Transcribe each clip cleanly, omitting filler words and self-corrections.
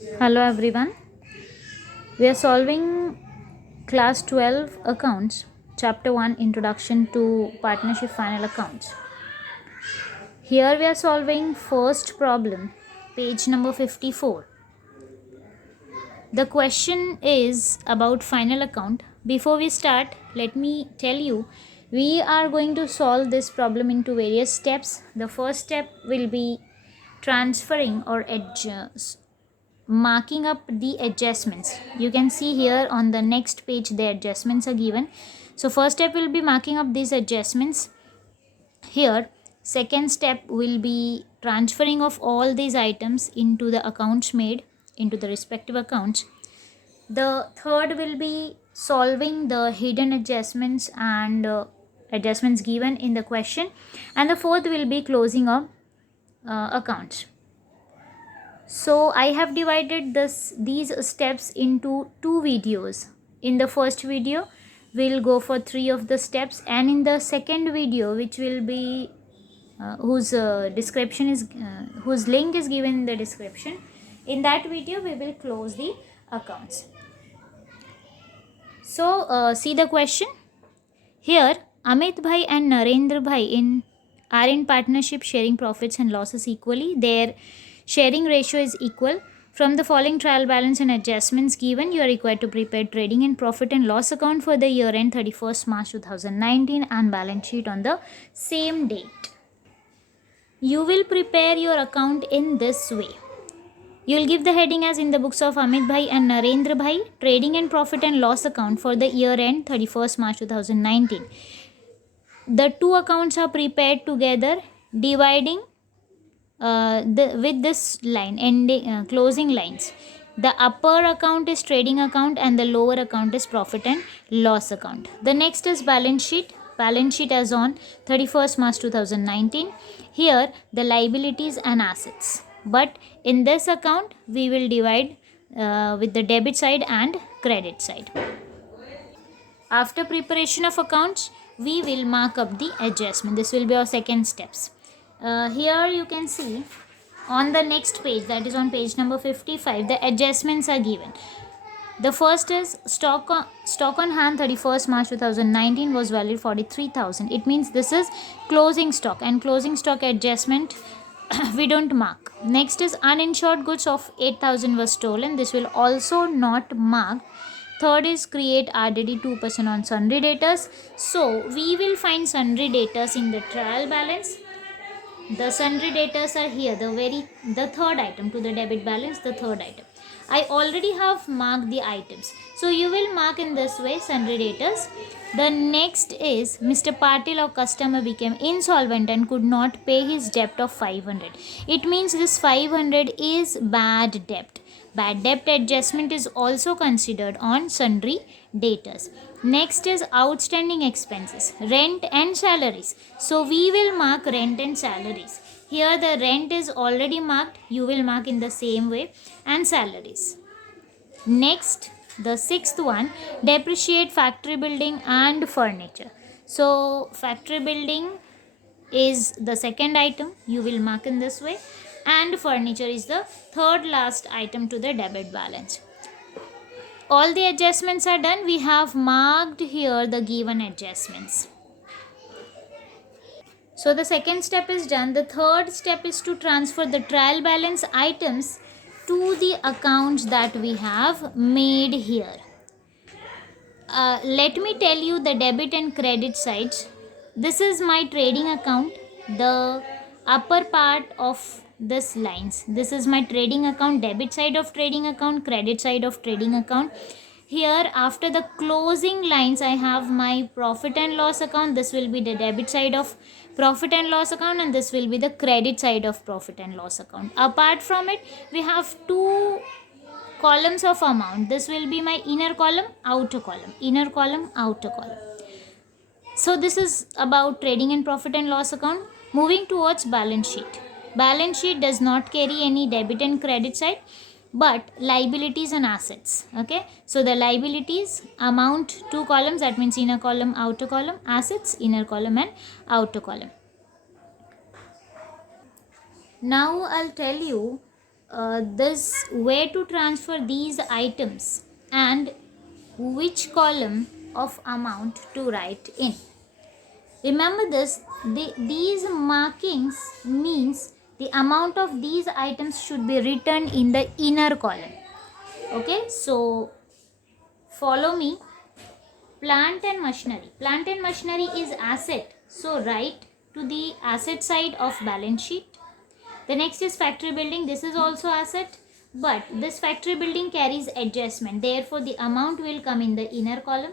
Hello everyone. We are solving class 12 accounts, chapter 1 introduction to partnership final accounts. Here we are solving first problem, page number 54. The question is about final account. Before we start, let me tell you we are going to solve this problem into various steps. The first step will be transferring or marking up the adjustments. You can see here on the next page the adjustments are given. So first step will be marking up these adjustments here. Second step will be transferring of all these items into the accounts made into the respective accounts. The third will be solving the hidden adjustments and adjustments given in the question, and the fourth will be closing of accounts. So I have divided these steps into two videos. In the first video, we'll go for 3 of the steps, and in the second video, which will be whose description is whose link is given in the description, in that video we will close the accounts. So see the question here. Amit Bhai and Narendra Bhai are in partnership, sharing profits and losses equally. Their sharing ratio is equal. From the following trial balance and adjustments given, you are required to prepare trading and profit and loss account for the year end 31st March 2019 and balance sheet on the same date. You will prepare your account in this way. You will give the heading as in the books of Amit Bhai and Narendra Bhai, trading and profit and loss account for the year end 31st March 2019. The two accounts are prepared together, dividing with this line, ending closing lines. The upper account is trading account and the lower account is profit and loss account. The next is balance sheet. Balance sheet as on 31st March 2019. Here the liabilities and assets. But in this account we will divide with the debit side and credit side. After preparation of accounts, we will mark up the adjustment. This will be our second steps. Here you can see on the next page, that is on page number 55, the adjustments are given. The first is stock on hand 31st March 2019 was valued 43,000. It means this is closing stock, and closing stock adjustment we don't mark. Next is uninsured goods of 8,000 was stolen. This will also not mark. Third is create RDD 2% on sundry debtors. So we will find sundry debtors in the trial balance. The sundry debtors are here, the third item to the debit balance, the third item. I already have marked the items. So you will mark in this way sundry debtors. The next is Mr. Patil, our customer, became insolvent and could not pay his debt of 500. It means this 500 is bad debt. Bad debt adjustment is also considered on sundry debtors. Next is outstanding expenses, rent and salaries. So we will mark rent and salaries. Here the rent is already marked, you will mark in the same way, and salaries. Next, the sixth one, depreciate factory building and furniture. So factory building is the second item, you will mark in this way, and furniture is the third last item to the debit balance. All the adjustments are done. We have marked here the given adjustments. So the second step is done. The third step is to transfer the trial balance items to the accounts that we have made here. Let me tell you the debit and credit sides. This is my trading account, the upper part of this lines. This is my trading account, debit side of trading account, credit side of trading account. Here after the closing lines I have my profit and loss account. This will be the debit side of profit and loss account, and this will be the credit side of profit and loss account. Apart from it, we have two columns of amount. This will be my inner column, outer column, inner column, outer column. So this is about trading and profit and loss account. Moving towards balance sheet. Balance sheet does not carry any debit and credit side, but liabilities and assets. Okay, so the liabilities amount two columns, that means inner column, outer column, assets, inner column and outer column. Now I'll tell you this where to transfer these items and which column of amount to write in. Remember this, these markings means the amount of these items should be written in the inner column. Okay, so follow me. Plant and machinery. Plant and machinery is asset, so write to the asset side of balance sheet. The next is factory building. This is also asset, but this factory building carries adjustment. Therefore, the amount will come in the inner column.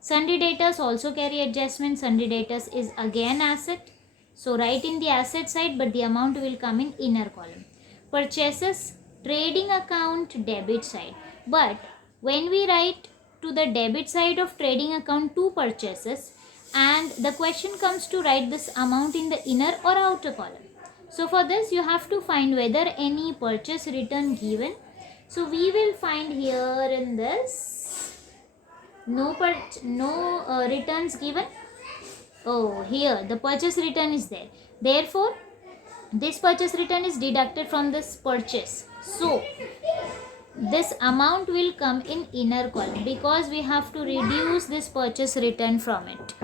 Sundry debtors also carry adjustment. Sundry debtors is again asset. So, write in the asset side, but the amount will come in inner column. Purchases, trading account, debit side. But when we write to the debit side of trading account two purchases, and the question comes to write this amount in the inner or outer column. So for this you have to find whether any purchase return given. So we will find here in this no returns given. Oh, here the purchase return is there. Therefore this purchase return is deducted from this purchase. So this amount will come in inner column because we have to reduce this purchase return from it.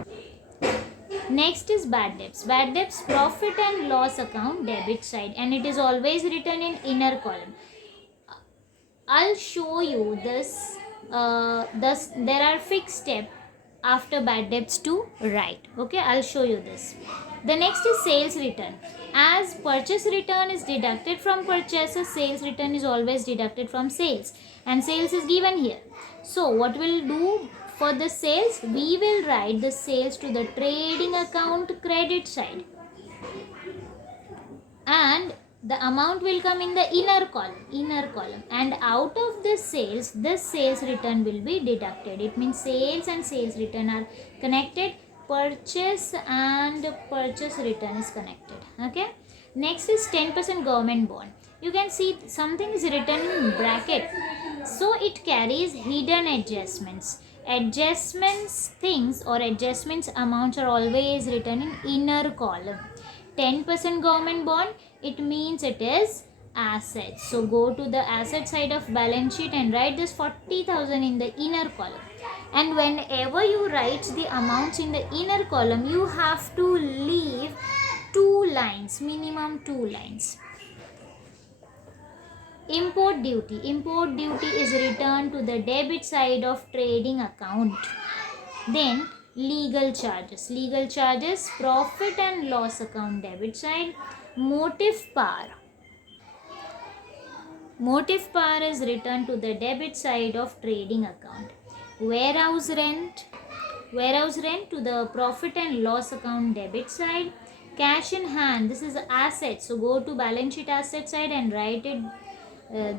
Next is bad debts. Bad debts, profit and loss account, debit side, and it is always written in inner column. I'll show you this. There are fixed steps after bad debts to write. Okay, I'll show you this. The next is sales return. As purchase return is deducted from purchases, sales return is always deducted from sales, and sales is given here. So what we'll do for the sales, we will write the sales to the trading account credit side, and the amount will come in the inner column, and out of this sales return will be deducted. It means sales and sales return are connected, purchase and purchase return is connected. Okay, next is 10% government bond. You can see something is written in bracket, so it carries hidden adjustments. Things or adjustments amounts are always written in inner column. 10% government bond, it means it is asset. So go to the asset side of balance sheet and write this 40,000 in the inner column. And whenever you write the amounts in the inner column, you have to leave 2 lines, minimum 2 lines. Import duty. Import duty is returned to the debit side of trading account. Then legal charges. Legal charges, profit and loss account, debit side. Motive power. Motive power is returned to the debit side of trading account. Warehouse rent. Warehouse rent to the profit and loss account, debit side. Cash in hand. This is asset. So go to balance sheet asset side and write it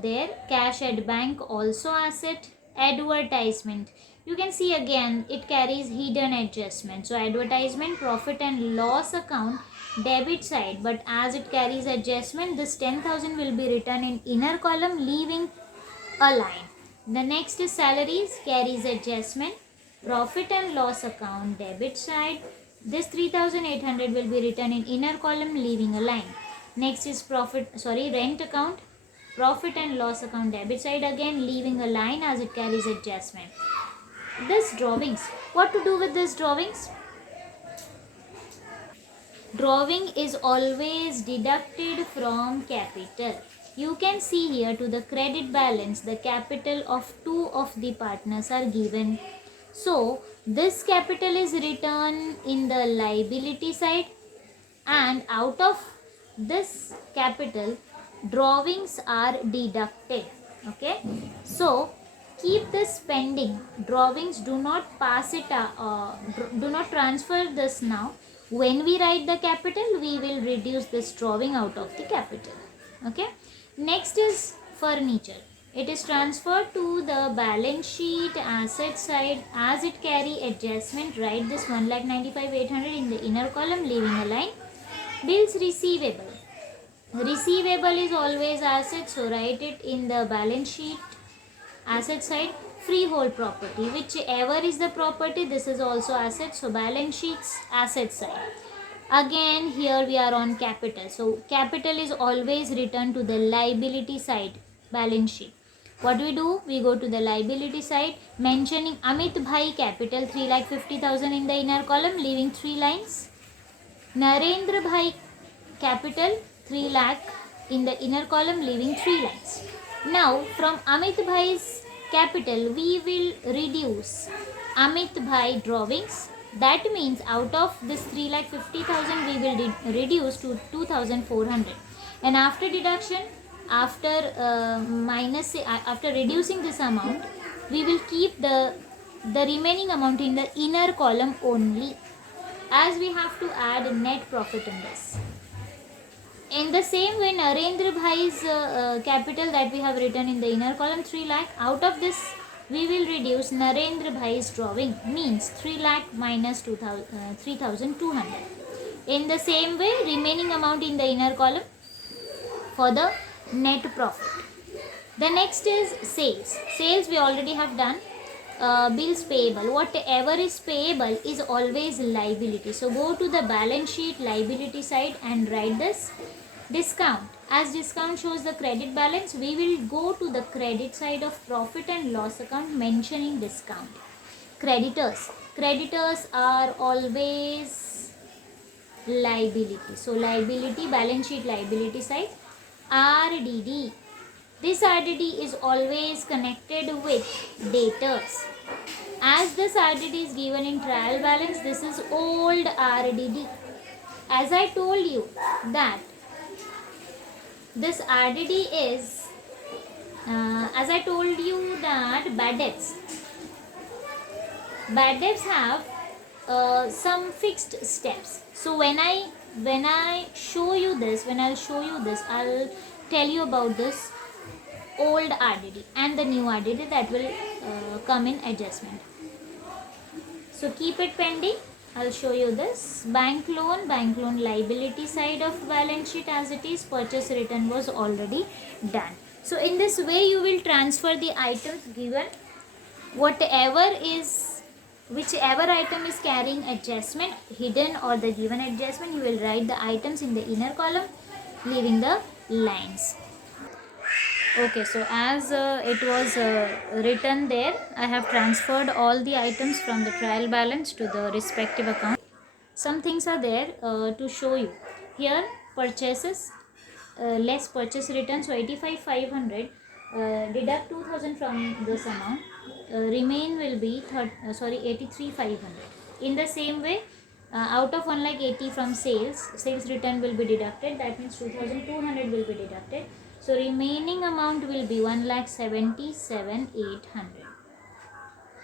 there. Cash at bank also asset. Advertisement, you can see again it carries hidden adjustment. So advertisement, profit and loss account, debit side, but as it carries adjustment, this 10,000 will be written in inner column, leaving a line. The next is salaries, carries adjustment, profit and loss account, debit side. This 3,800 will be written in inner column, leaving a line. Next is rent account, profit and loss account, debit side, again leaving a line as it carries adjustment. This drawings, what to do with this drawings? Drawing is always deducted from capital. You can see here to the credit balance, the capital of 2 of the partners are given. So this capital is written in the liability side, and out of this capital drawings are deducted. Okay, so keep this pending. Drawings, do not pass it do not transfer this now. When we write the capital, we will reduce this drawing out of the capital. Okay, next is furniture. It is transferred to the balance sheet asset side as it carry adjustment. Write this 1,95,800 in the inner column, leaving a line. Bills receivable. Receivable is always asset, so write it in the balance sheet asset side. Freehold property, whichever is the property, this is also asset, so balance sheets asset side. Again, here we are on capital. So capital is always written to the liability side balance sheet. What we do? We go to the liability side, mentioning Amit Bhai capital 3,50,000 in the inner column, leaving 3 lines. Narendra Bhai capital 3 lakh in the inner column, leaving 3 lines. Now from Amit Bhai's capital we will reduce Amit Bhai drawings. That means out of this 3,50,000 we will reduce to 2,400, and after deduction, after after reducing this amount, we will keep the remaining amount in the inner column only, as we have to add net profit in this. In the same way, Narendra Bhai's capital that we have written in the inner column 3 lakh, out of this we will reduce Narendra Bhai's drawing, means 3 lakh minus 3,200. In the same way, remaining amount in the inner column for the net profit. The next is sales. Sales we already have done. Bills payable. Whatever is payable is always liability. So go to the balance sheet liability side and write this. Discount. As discount shows the credit balance, we will go to the credit side of profit and loss account mentioning discount. Creditors. Creditors are always liability. So liability, balance sheet liability side. RDD. This RDD is always connected with debtors. As this RDD is given in trial balance, this is old RDD. As I told you that this RDD is, as I told you that bad debts have some fixed steps. So when I'll show you this, I'll tell you about this old RDD and the new RDD that will come in adjustment. So keep it pending. I'll show you this. Bank loan liability side of balance sheet as it is. Purchase return was already done. So in this way you will transfer the items given. Whichever item is carrying adjustment, hidden or the given adjustment, you will write the items in the inner column, leaving the lines. Okay, so as it was written there, I have transferred all the items from the trial balance to the respective account. Some things are there to show you. Here, purchases, less purchase return, so 85,500, deduct 2,000 from this amount, remain will be 83,500. In the same way, out of 1,80,000 from sales return will be deducted, that means 2,200 will be deducted. So remaining amount will be 1,77,800.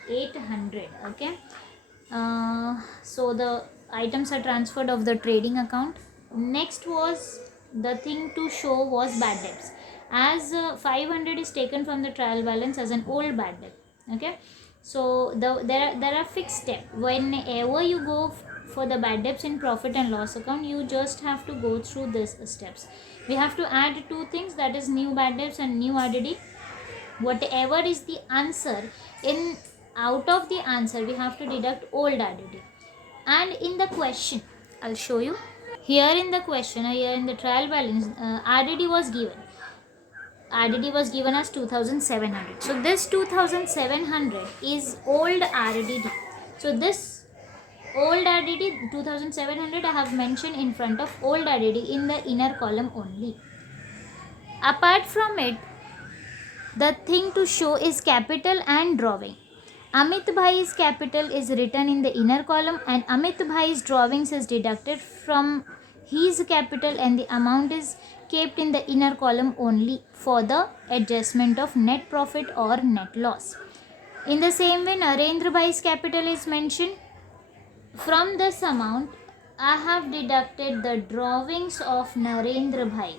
800. Okay. So the items are transferred of the trading account. Next was the thing to show was bad debts. As 500 is taken from the trial balance as an old bad debt. Okay. So there are fixed steps. Whenever you go for the bad debts in profit and loss account, you just have to go through these steps. We have to add two things, that is new bad debts and new RDD. Whatever is the answer, out of the answer we have to deduct old RDD. And in the question, I'll show you. Here in the question, here in the trial balance, RDD was given. RDD was given as 2,700. So this 2,700 is old RDD. So this old RDD 2,700 I have mentioned in front of old RDD in the inner column only. Apart from it, the thing to show is capital and drawing. Amit Bhai's capital is written in the inner column and Amit Bhai's drawings is deducted from his capital and the amount is kept in the inner column only for the adjustment of net profit or net loss. In the same way, Narendra Bhai's capital is mentioned. From this amount, I have deducted the drawings of Narendra Bhai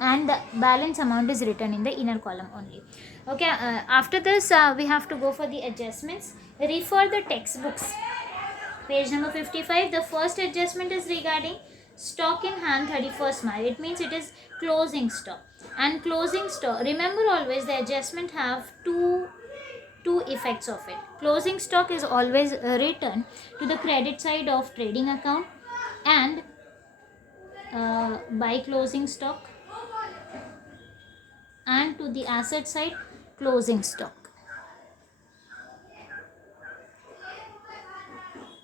and the balance amount is written in the inner column only. Okay, after this we have to go for the adjustments. Refer the textbooks. Page number 55. The first adjustment is regarding stock in hand 31st March. It means it is closing stock. And closing stock, remember always the adjustment have two effects of it. Closing stock is always written to the credit side of trading account, and by closing stock, and to the asset side closing stock.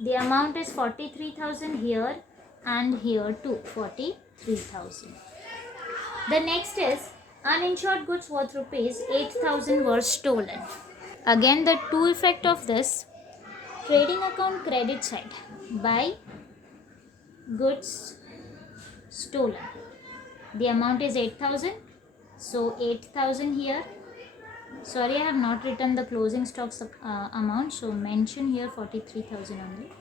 The amount is 43,000 here and here too 43,000. The next is uninsured goods worth rupees 8,000 were stolen. Again, the two effect of this: trading account credit side by goods stolen. The amount is 8,000, so 8,000 here. Sorry, I have not written the closing stocks amount, so mention here 43,000 only.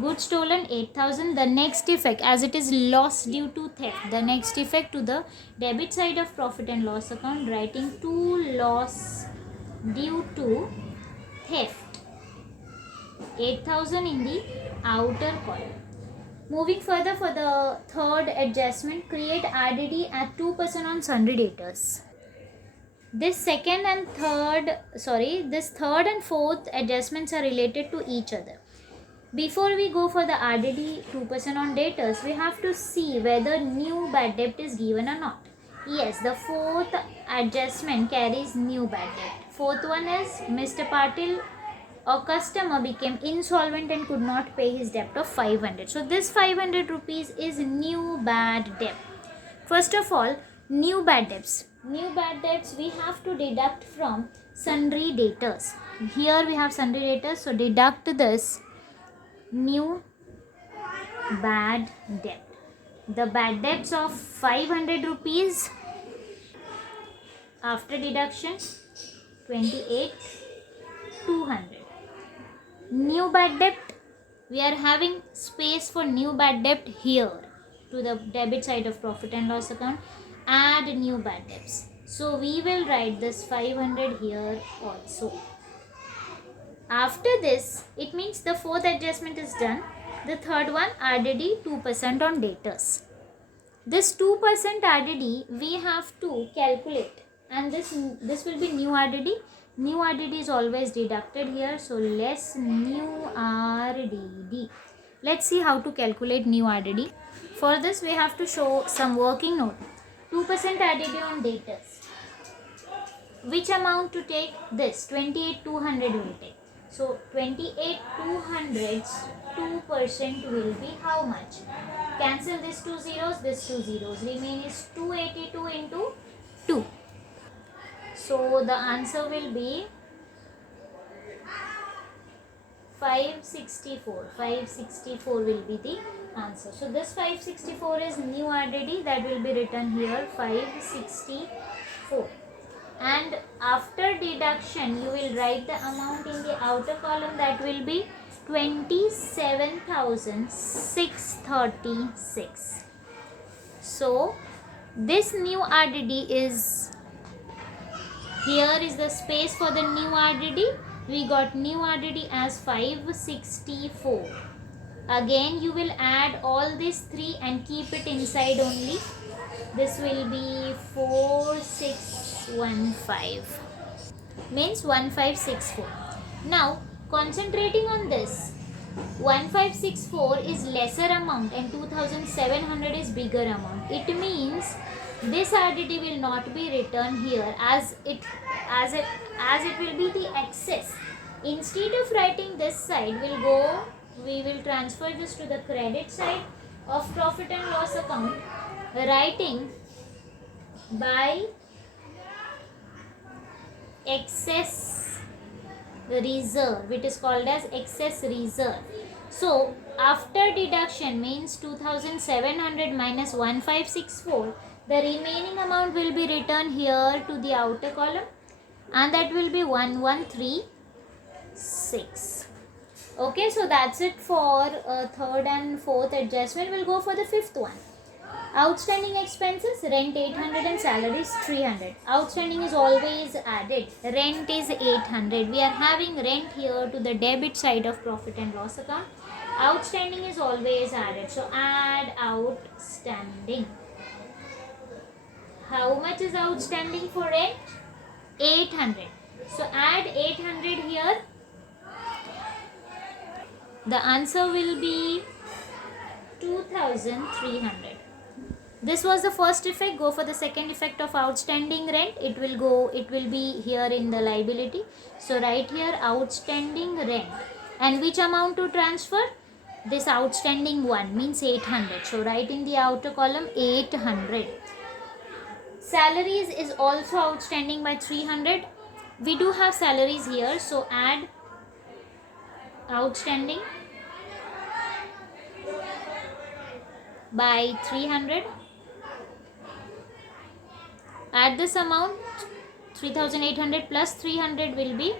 Goods stolen 8,000. The next effect, as it is loss due to theft, the next effect to the debit side of profit and loss account, writing to loss due to theft, 8,000 in the outer column. Moving further, for the third adjustment, create RDD at 2% on sundry debtors. This third and fourth adjustments are related to each other. Before we go for the RDD 2% on debtors, we have to see whether new bad debt is given or not. Yes, the fourth adjustment carries new bad debt. Fourth one is Mr. Patil, a customer, became insolvent and could not pay his debt of 500. So this 500 rupees is new bad debt. First of all, new bad debts. New bad debts we have to deduct from sundry debtors. Here we have sundry debtors, so deduct this new bad debt. The bad debts of 500 rupees after deduction 28,200. New bad debt, we are having space for new bad debt here to the debit side of profit and loss account. Add new bad debts, so we will write this 500 here also. After this, it means the fourth adjustment is done. The third one, RDD 2% on debtors. This 2% RDD we have to calculate, and this will be new RDD. New RDD is always deducted here, so less new RDD. Let's see how to calculate new RDD. For this, we have to show some working note. 2% RDD on debtors. Which amount to take? This 28,200 will take. So 28,200's 2% will be how much? Cancel this two zeros, this two zeros. Remain is 282 into 2. So the answer will be 564. 564 will be the answer. So this 564 is new RDD, that will be written here 564. And after deduction, you will write the amount in the outer column, that will be 27,636. So this new RDD is, here is the space for the new RDD. We got new RDD as 564. Again you will add all these three and keep it inside only. This will be 4615, means 1564. Now concentrating on this, 1564 is lesser amount and 2700 is bigger amount. It means this RDD will not be written here as it will be the excess. Instead of writing this side, we will transfer this to the credit side of profit and loss account, writing by excess reserve. It is called as excess reserve. So after deduction, means 2700 minus 1564, the remaining amount will be written here to the outer column, and that will be 1136. Okay, so that's it for third and fourth adjustment. We'll go for the fifth one. Outstanding expenses, rent 800 and salaries 300. Outstanding is always added. Rent is 800. We are having rent here to the debit side of profit and loss account. Outstanding is always added. So add outstanding. How much is outstanding for rent? 800. So add 800 here. The answer will be 2,300. This was the first effect. Go for the second effect of outstanding rent. It will be here in the liability. So write here outstanding rent. And which amount to transfer? This outstanding one means 800. So write in the outer column 800. Salaries is also outstanding by 300. We do have salaries here. So add outstanding by 300. Add this amount 3800 plus 300 will be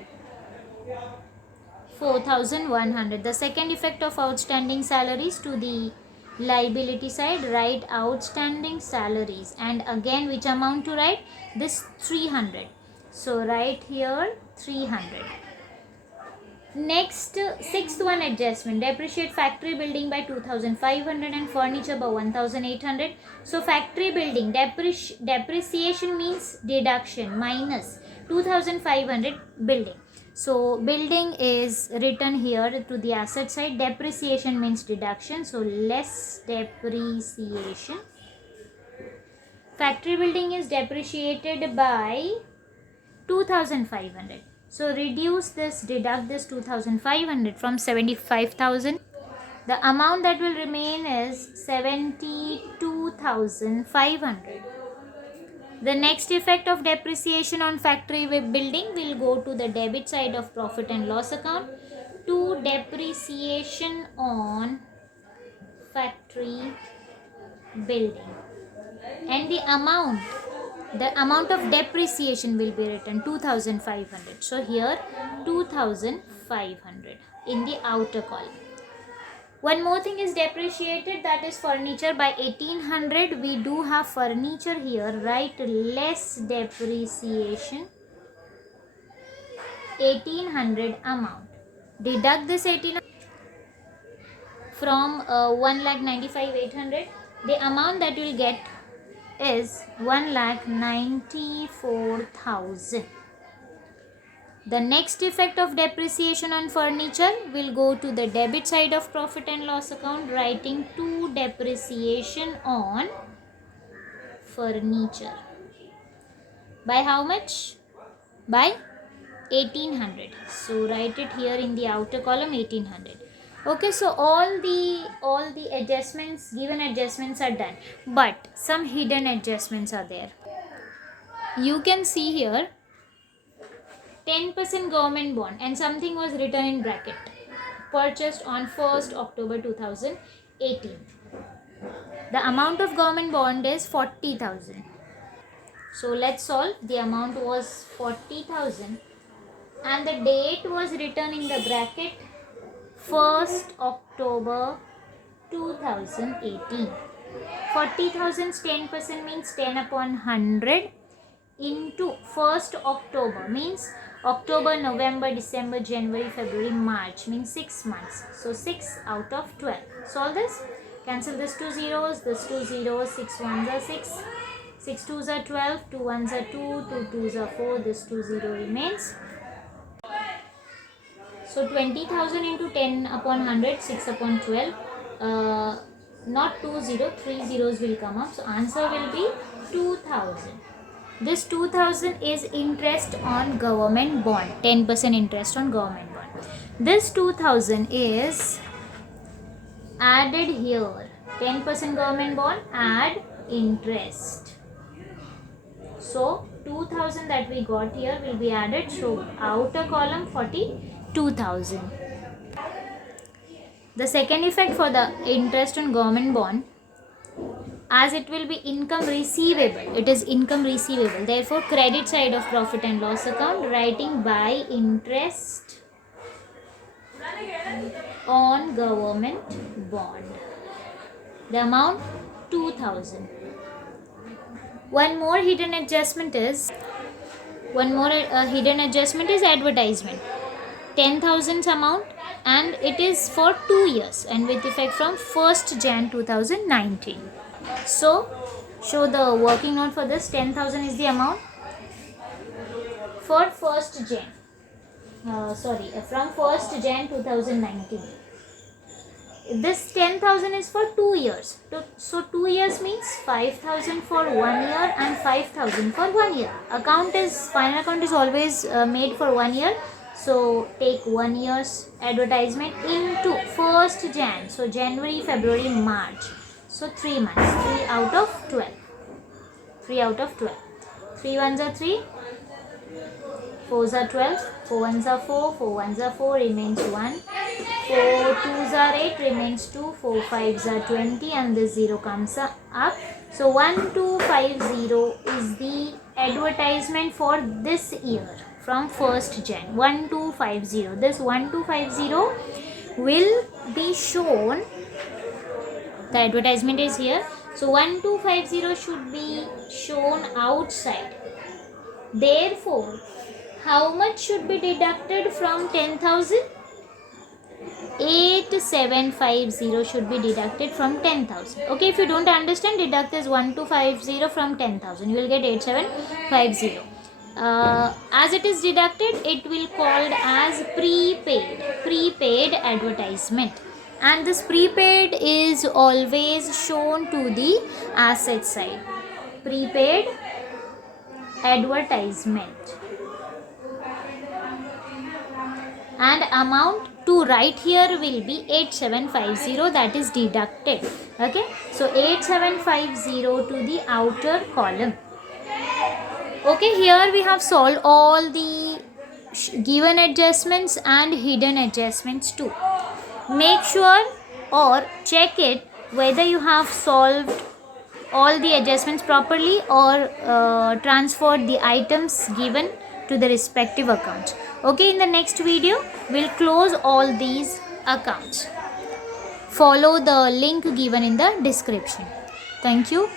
4100. The second effect of outstanding salaries to the liability side, write outstanding salaries, and again which amount to write? This 300. So write here 300. Next, sixth one adjustment. Depreciate factory building by 2500 and furniture by 1800. So factory building depreciation means deduction minus 2500 building. So building is written here to the asset side. Depreciation means deduction. So less depreciation. Factory building is depreciated by 2500. So reduce this, deduct this 2500 from 75,000. The amount that will remain is 72,500. The next effect of depreciation on factory building will go to the debit side of profit and loss account. To depreciation on factory building. And the amount of depreciation will be written 2500. So here 2500 in the outer column. One more thing is depreciated, that is furniture by 1800. We do have furniture here. Write less depreciation 1800 amount. Deduct this 1800 from 1,95,800. The amount that you will get is 1,94,000. The next effect of depreciation on furniture will go to the debit side of profit and loss account, writing to depreciation on furniture. By how much? By 1800. So write it here in the outer column 1800. Okay, so all the adjustments, given adjustments are done, but some hidden adjustments are there. You can see here 10% government bond and something was written in bracket, purchased on 1st October 2018. The amount of government bond is 40,000. So let's solve. The amount was 40,000 and the date was written in the bracket 1st October 2018. 40,000's 10% means 10 upon 100 into 1st October means October, November, December, January, February, March means 6 months. So 6 out of 12. Solve this. Cancel this 2 zeros, this 2 zeros, 6 ones are 6, 6 twos are 12, 2 ones are 2, 2 twos are 4, this 2 zero remains. So 20,000 into 10 upon 100, 6 upon 12, not 2 0, 3 zeros will come up. So answer will be 2,000. This 2,000 is interest on government bond, 10% interest on government bond. This 2,000 is added here, 10% government bond, add interest. So 2,000 that we got here will be added. So outer column 42,000. The second effect for the interest on government bond, as it will be income receivable, it is income receivable, therefore credit side of profit and loss account, writing by interest on government bond. The amount 2,000. One more hidden adjustment is advertisement. 10,000 amount and it is for 2 years and with effect from 1st Jan 2019. So show the working note for this. 10,000 is the amount for 1st Jan. From 1st Jan 2019. this 10,000 is for 2 years. So 2 years means 5,000 for 1 year and 5,000 for 1 year. Final account is always made for 1 year. So take 1 year's advertisement into 1st Jan. So January, February, March. So 3 months. 3 out of 12. 3 out of 12. 3 ones are 3. 4s are 12. 4 ones are 4. 4 ones are 4. Remains 1. 4 2s are 8. Remains 2. 4 5s are 20. And this 0 comes up. So 1250 is the advertisement for this year from 1st Jan. 1250. This 1250 will be shown. The advertisement is here. So 1250 should be shown outside. Therefore, how much should be deducted from 10,000? 8750 should be deducted from 10,000. Okay, if you don't understand, deduct this 1250 from 10,000. You will get 8750. As it is deducted, it will called as prepaid advertisement. And this prepaid is always shown to the asset side. Prepaid advertisement. And amount to write here will be 8750, that is deducted. Okay, so 8750 to the outer column. Okay, here we have solved all the given adjustments and hidden adjustments too. Make sure or check it whether you have solved all the adjustments properly or transferred the items given to the respective accounts. Okay, in the next video we'll close all these accounts. Follow the link given in the description. Thank you.